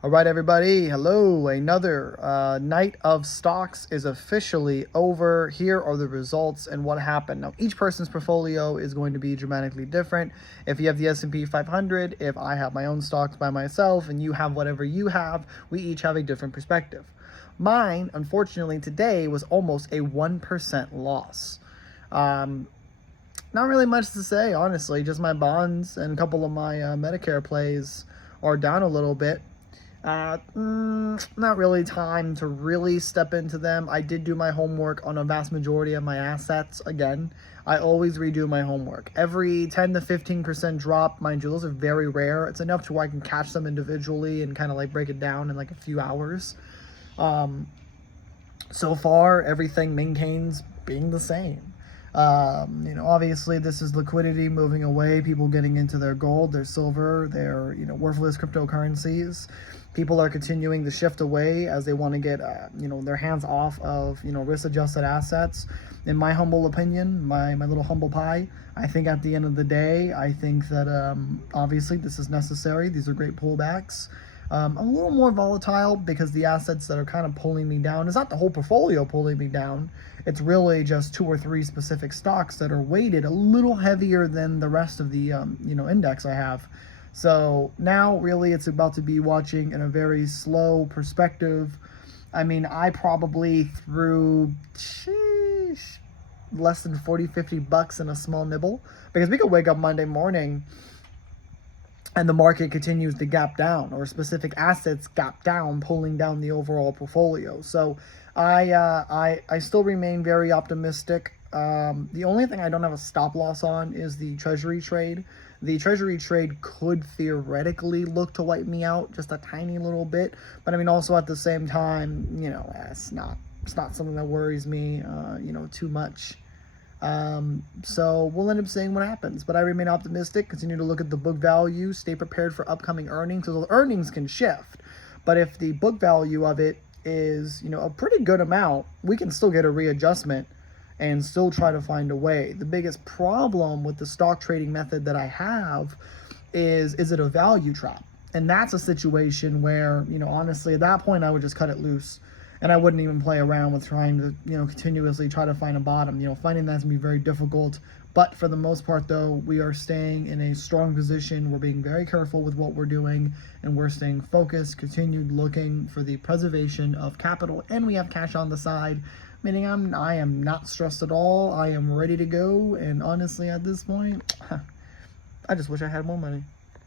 All right, everybody. Hello. Another night of stocks is officially over. Here are the results and what happened. Now, each person's portfolio is going to be dramatically different. If you have the S&P 500, if I have my own stocks by myself, and you have whatever you have, we each have a different perspective. Mine, unfortunately, today was almost a 1% loss. Not really much to say, honestly. Just my bonds and a couple of my Medicare plays are down a little bit. Not really time to really step into them. I did do my homework on a vast majority of my assets. Again, I always redo my homework. Every 10 to 15% drop, mind you, those are very rare. It's enough to where I can catch them individually and kind of like break it down in like a few hours. So far, everything maintains being the same. Obviously this is liquidity moving away, people getting into their gold, their silver, their, worthless cryptocurrencies. People are continuing to shift away as they want to get, their hands off of, risk-adjusted assets. In my humble opinion, my little humble pie, I think at the end of the day, I think that, obviously this is necessary. These are great pullbacks. I'm a little more volatile because the assets that are kind of pulling me down, it's not the whole portfolio pulling me down. It's really just 2 or 3 specific stocks that are weighted a little heavier than the rest of the, index I have. So now really it's about to be watching in a very slow perspective. I mean, I probably threw less than 40-50 bucks in a small nibble because we could wake up Monday morning and the market continues to gap down, or specific assets gap down, pulling down the overall portfolio. So I still remain very optimistic. The only thing I don't have a stop loss on is the treasury trade. The treasury trade could theoretically look to wipe me out just a tiny little bit, but I mean also at the same time, it's not something that worries me too much. So we'll end up seeing what happens, but I remain optimistic, continue to look at the book value, stay prepared for upcoming earnings, so the earnings can shift, but if the book value of it is, a pretty good amount, we can still get a readjustment and still try to find a way. The biggest problem with the stock trading method that I have is it a value trap? And that's a situation where, honestly, at that point, I would just cut it loose. And I wouldn't even play around with trying to, continuously try to find a bottom. Finding that's going to be very difficult. But for the most part, though, we are staying in a strong position. We're being very careful with what we're doing. And we're staying focused, continued looking for the preservation of capital. And we have cash on the side, meaning I am not stressed at all. I am ready to go. And honestly, at this point, I just wish I had more money.